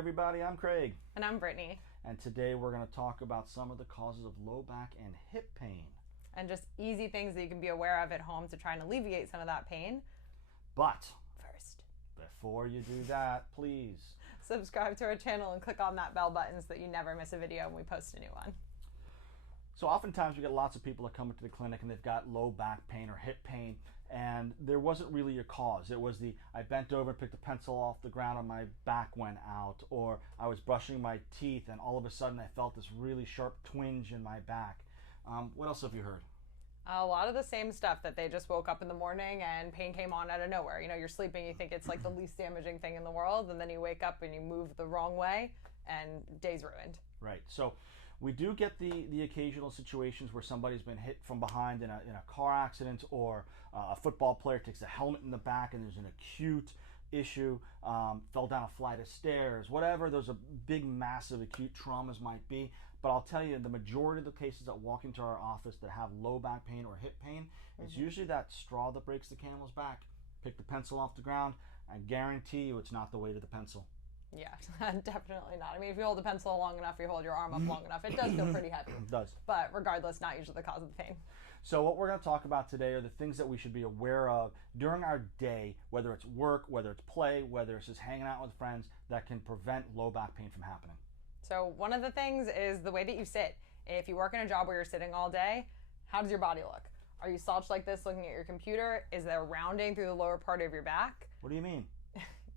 everybody, I'm Craig. And I'm Brittany. And today we're going to talk about some of the causes of low back and hip pain. And just easy things that you can be aware of at home to try and alleviate some of that pain. But first, before you do that, please subscribe to our channel and click on that bell button so that you never miss a video when we post a new one. So oftentimes we get lots of people that come into the clinic and they've got low back pain or hip pain, and there wasn't really a cause. It was I bent over and picked a pencil off the ground and my back went out, or I was brushing my teeth and all of a sudden I felt this really sharp twinge in my back. What else have you heard? A lot of the same stuff, that they just woke up in the morning and pain came on out of nowhere. You know, you're sleeping, you think it's like the least damaging thing in the world, and then you wake up and you move the wrong way and day's ruined. Right. So we do get the occasional situations where somebody's been hit from behind in a car accident, or a football player takes a helmet in the back and there's an acute issue, fell down a flight of stairs, whatever those big, massive, acute traumas might be. But I'll tell you, the majority of the cases that walk into our office that have low back pain or hip pain, it's usually that straw that breaks the camel's back. Pick the pencil off the ground, I guarantee you it's not the weight of the pencil. Yeah, definitely not. I mean, if you hold the pencil long enough, you hold your arm up long enough, it does feel pretty heavy. It does. But regardless, not usually the cause of the pain. So what we're going to talk about today are the things that we should be aware of during our day, whether it's work, whether it's play, whether it's just hanging out with friends, that can prevent low back pain from happening. So one of the things is the way that you sit. If you work in a job where you're sitting all day, how does your body look? Are you slouched like this looking at your computer? Is there rounding through the lower part of your back? What do you mean?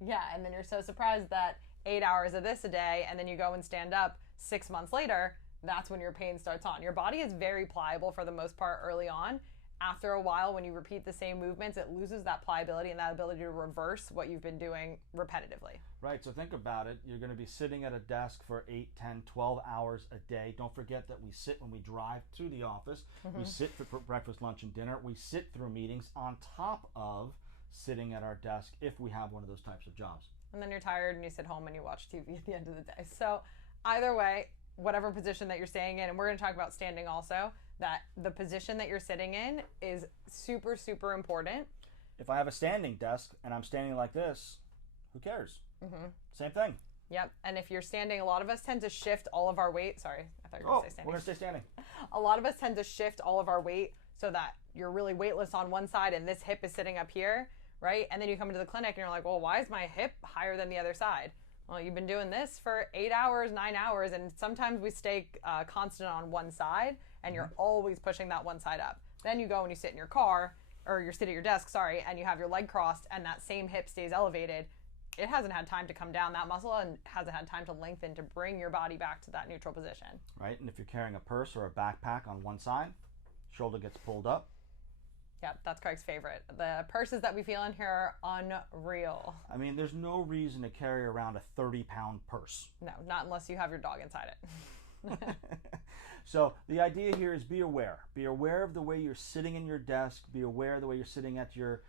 Yeah, and then you're so surprised that 8 hours of this a day, and then you go and stand up 6 months later, that's when your pain starts on. Your body is very pliable for the most part early on. After a while, when you repeat the same movements, it loses that pliability and that ability to reverse what you've been doing repetitively. Right, so think about it. You're going to be sitting at a desk for 8, 10, 12 hours a day. Don't forget that we sit when we drive to the office. We sit for breakfast, lunch, and dinner. We sit through meetings on top of sitting at our desk if we have one of those types of jobs. And then you're tired and you sit home and you watch TV at the end of the day. So either way, whatever position that you're staying in, and we're going to talk about standing also, that the position that you're sitting in is super, super important. If I have a standing desk and I'm standing like this, who cares? Same thing. Yep. And if you're standing, a lot of us tend to shift all of our weight. Sorry, I thought you were going to say standing. We're going to stay standing. A lot of us tend to shift all of our weight so that you're really weightless on one side and this hip is sitting up here, right? And then you come into the clinic and you're like, well, why is my hip higher than the other side? Well, you've been doing this for 8 hours, 9 hours, and sometimes we stay constant on one side, and you're always pushing that one side up. Then you go and you sit in your car, or you sit at your desk, sorry, and you have your leg crossed, and that same hip stays elevated. It hasn't had time to come down, that muscle, and hasn't had time to lengthen to bring your body back to that neutral position. Right, and if you're carrying a purse or a backpack on one side, shoulder gets pulled up. Yeah, that's Craig's favorite. The purses that we feel in here are unreal. I mean, there's no reason to carry around a 30-pound purse. No, not unless you have your dog inside it. So the idea here is be aware. Be aware of the way you're sitting in your desk. Be aware of the way you're sitting at your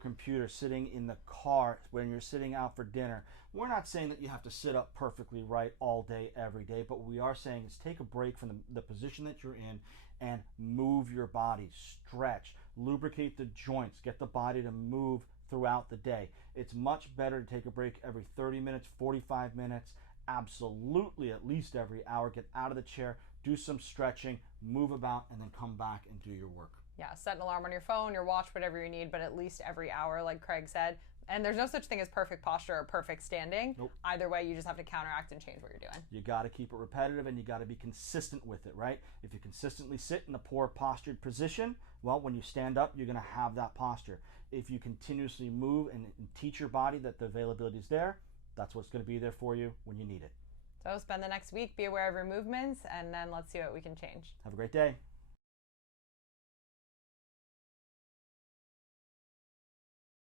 computer, sitting in the car, when you're sitting out for dinner. We're not saying that you have to sit up perfectly right all day, every day, but what we are saying is take a break from the position that you're in and move your body, stretch, lubricate the joints, get the body to move throughout the day. It's much better to take a break every 30 minutes, 45 minutes, absolutely at least every hour. Get out of the chair, do some stretching, move about, and then come back and do your work. Yeah, set an alarm on your phone, your watch, whatever you need, but at least every hour, like Craig said. And there's no such thing as perfect posture or perfect standing. Nope. Either way, you just have to counteract and change what you're doing. You got to keep it repetitive, and you got to be consistent with it, right? If you consistently sit in a poor postured position, well, when you stand up, you're going to have that posture. If you continuously move and teach your body that the availability is there, that's what's going to be there for you when you need it. So spend the next week, be aware of your movements, and then let's see what we can change. Have a great day.